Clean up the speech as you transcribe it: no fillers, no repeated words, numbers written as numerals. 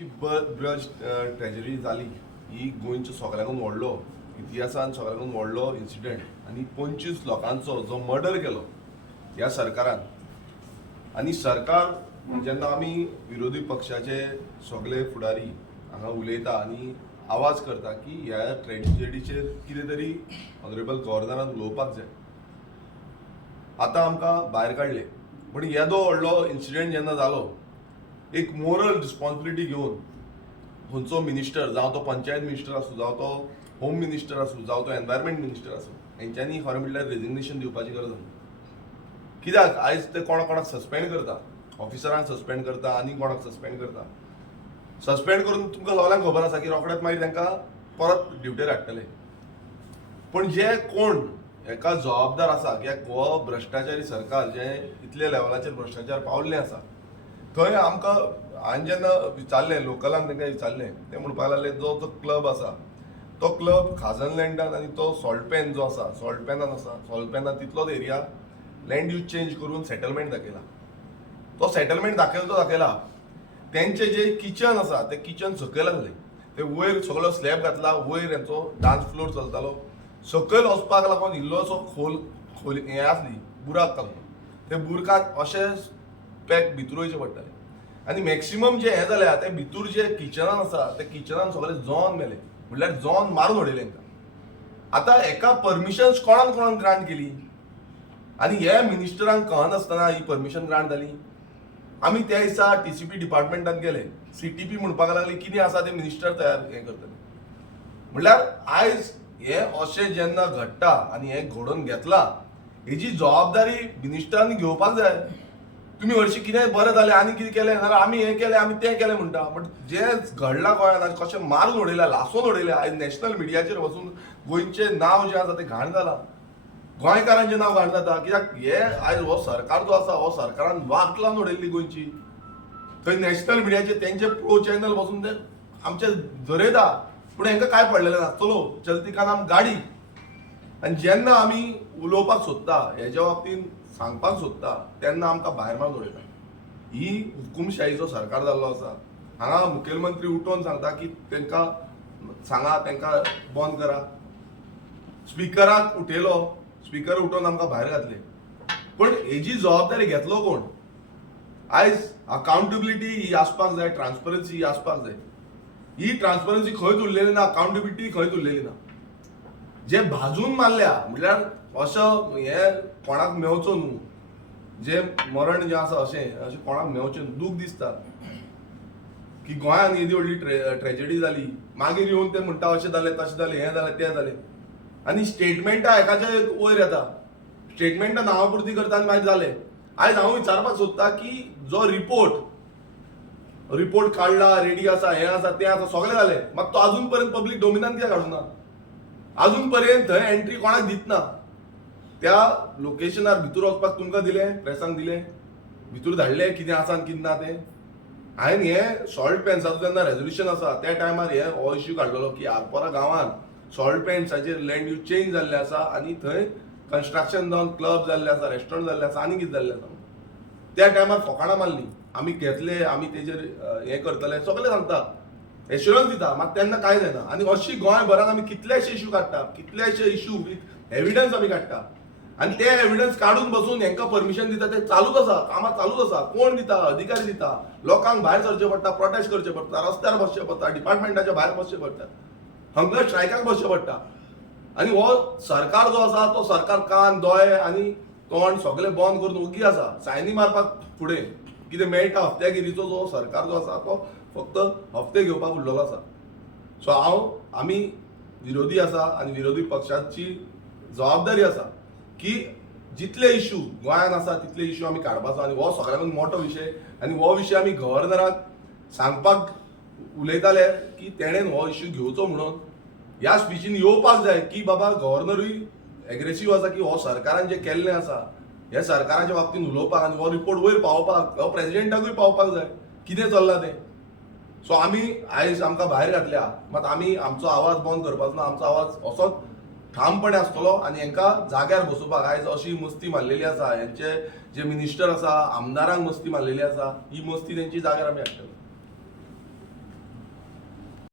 ब्रज ट्रेजरी जाली ही गोंयचो सगळ्यांकून व्हडलो इतिहासान सगळ्यांकून व्हडलो इन्सिडेंट आनी 25 लोकांचो जो मर्डर केलो ह्या सरकारान. आनी सरकार जेन्ना आमी विरोधी पक्षाचे सगळे फुडारी हांगा उलयता आनी आवाज करता की ह्या ट्रेजेडीचेर कितें तरी ऑनरेबल गव्हर्नरान उलोवपाक जाय, आतां आमकां भायर काडले. पूण येदो व्हडलो इन्सिडेंट जेन्ना जालो, एक मोरल रिस्पॉन्सिबिलिटी घेवन खंयचो मिनिस्टर, जावं तो पंचायत मिनिस्टर आसूं, जावं तो होम मिनिस्टर आसूं, जावं तो एनवायरमेंट मिनिस्टर आसूं, हेंच्यांनी खरें म्हणल्यार रेजिग्नेशन दिवपाची गरज आसा. कित्याक आयज ते कोणाक कोणाक सस्पेंड करता, ऑफिसरांक सस्पेंड करता आनी कोणाक सस्पेंड करता. सस्पेंड करून तुमकां सगळ्यांक खबर आसा की रोखडेंच मागीर तांकां परत ड्युटेर हाडटले. पण जे कोण हेका जबाबदार आसा, कित्याक हो भ्रश्टाचारी सरकार जे इतले लेवलाचेर भ्रश्टाचार पावल्लें आसा, थंय आमकां हांवें जेन्ना विचारलें, लोकलांक तांकां विचारलें, ते म्हणपाक लागले जो क्लब आसा तो क्लब खाजनलँडान आनी तो सॉल्ट जो आसा सॉल्ट पॅनान तितलोच एरिया लँड यूज चेंज करून सेटलमेंट दाखयला. तो सेटलमेंट दाखयला तेंचे जे किचन आसा ते किचन सकयल आसले, ते वयर सगळो स्लॅब घातला, वयर हेंचो डान्स फ्लोर चलतालो, सकयल वचपाक लागून इल्लोसो खोल हें आसली, बुराक आसलो. ते बुरकाक अशें पॅक भितर वयचें पडटालें. आनी मॅक्सिमम जे हें जालें ते भितर जे किचनान आसा ते किचनान सगळे जॉन मेले, म्हणल्यार जॉन मारून उडयले तांकां. आतां हेका परमिशन्स कोणान ग्रांट केली आनी हे मिनिस्टरांक कळनासतना ही परमिशन ग्रांट जाली. आमी त्या दिसा TCP डिपार्टमेंटांत गेले, CTP म्हणपाक लागले कितें आसा ते मिनिस्टर तयार हें करतले. म्हणल्यार आयज हे अशें जेन्ना घडटा आनी हें घडोवन घेतलां, हेजी जबाबदारी मिनिस्टरांनी घेवपाक जाय. तुम्ही हरशीं कितें बरें जालें आनी कितें केलें जाल्यार आमी हें केलें आमी तें केलें म्हणटा. बट जें घडलां गोंयांत आनी कशें मारून उडयल्या, लासोन उडयल्या, आयज नॅशनल मिडियाचेर वचून गोंयचें नांव जें आसा तें घाण जालां, गोंयकारांचें नांव घाण जाता. कित्याक हे आयज हो सरकार जो आसा, हो सरकारान वाट लावन उडयल्ली गोंयची. थंय नॅशनल मिडियाचेर तेंचे प्रो चॅनल वचून ते आमचे झरयता, पूण हेंकां काय पडलेलें ना. चलो चलती का नाम गाडी. आनी जेन्ना आमी उलोवपाक सोदता, हेज्या बाबतींत सांगपाक सोदता, तेन्ना आमकां भायर मारून उडयता. ही हुकुमशाहीचो सरकार जाल्लो आसा. हांगा मुखेलमंत्री उठोवन सांगता की तांकां सांगा, तांकां बंद करा. स्पिकराक उठयलो, स्पिकर उठोवन आमकां भायर घातले. पण हेजी जबाबदारी घेतलो कोण? आयज अकाउंटेबिलिटी ही आसपाक जाय, ट्रान्सपरन्सी ही आसपाक जाय. ही ट्रान्सपरन्सी खंयच उरलेली ना, अकाउंटेबिलिटी खंयच उरलेली ना. जे भाजून मारल्या, म्हणल्यार असो हे कोणाक मेवचो न्हू, जे मरण जें आसा अशें कोणाक मेवचें दूख दिसता की गोंयांत येदी व्हडली ट्रेजेडी जाली, मागीर येवन ते म्हणटा अशें जालें तशें जालें, हें जालें तें जालें. आनी स्टेटमेंटां एकाचे वयर येता, स्टेटमेंटां नांवा पुर्ती करता आनी मागीर जालें. आयज हांव विचारपाक सोदता की जो रिपोर्ट काडला, रेडी आसा, हें आसा तें आसा, सगळें जालें, मात तो अजून पर्यंत पब्लीक डोमिनान कित्याक हाडूना? अजून पर्यंत थंय एंट्री कोणाक दितना. त्या लोकेशनार भितर वचपाक तुमकां दिलें, प्रेसांक दिलें, भितर धाडलें कितें आसा आनी कितें ना तें. हांवें हें सॉल्ट पॅन्साचो जेन्ना रेजोल्युशन आसा त्या टायमार हो इश्यू काडलेलो की आरपोरा गांवांत सॉल्ट पॅन्साचेर लँड यूज चेंज जाल्लें आसा आनी थंय कन्स्ट्रक्शन जावन क्लब जाल्लें आसा, रेस्टॉरंट जाल्लें आसा आनी कितें जाल्लें आसा. त्या टायमार फकाणां मारलीं, आमी घेतले, आमी तेजेर हें करतले, सगळें सांगता, एश्युरन्स दिता, मात तेन्ना कांय जायना. आनी अशी गोंयभरांत आमी कितलेशे इश्यू काडटा, कितलेशे इश्यू विथ एविडन्स आमी काडटा. आनी ते एविडन्स काडून बसून हेंकां परमिशन दिता, ते चालूच आसा, कामां चालूच आसा. कोण दिता? अधिकारी दिता. लोकांक भायर सरचें पडटा, प्रोटेस्ट करचें पडटा, रस्त्यार बसचें पडटा, डिपार्टमेंटाच्या भायर बसचें पडटा, हंगर स्ट्रायकाक बसचें पडटा. आनी हो सरकार जो आसा तो सरकार कान, दोळे आनी तोंड सगळें बंद करून ओगी आसा, सायनी मारपाक फुडें कितें मेळटा. हप्त्यागिरीचो जो सरकार जो आसा तो फक्त हप्ते घेवपाक उरलेलो आसा. सो आमी विरोधी आसा आनी विरोधी पक्षाची जबाबदारी आसा की जितले इश्यू गोंयांत आसा तितले इश्यू आमी काडपाचो. आनी हो सगळ्यांकून मोठो विशय, आनी हो विशय आमी गव्हर्नराक सांगपाक उलयताले की तेणेन हो इश्यू घेवचो म्हणून. ह्या स्पिचीन येवपाक जाय की बाबा गव्हर्नरूय एग्रेसीव आसा की हो सरकारान जें केल्लें आसा ह्या सरकाराच्या बाबतींत उलोवपाक आनी हो रिपोर्ट वयर पावोवपाक, हो प्रेजिडेंटाकूय पावपाक जाय कितें चल्लां तें. सो आमी आयज आमकां भायर घातल्या, मात आमी आमचो आवाज बंद करपाचो ना. आमचो आवाज असोच ठामपणे आसतलो आनी हेंकां जाग्यार बसोवपाक. आयज अशी मस्ती मारलेली आसा, हेंचे जे मिनिस्टर आसा, आमदारांक मस्ती मारलेली आसा, ही मस्ती तेंची जाग्यार आमी हाडटले.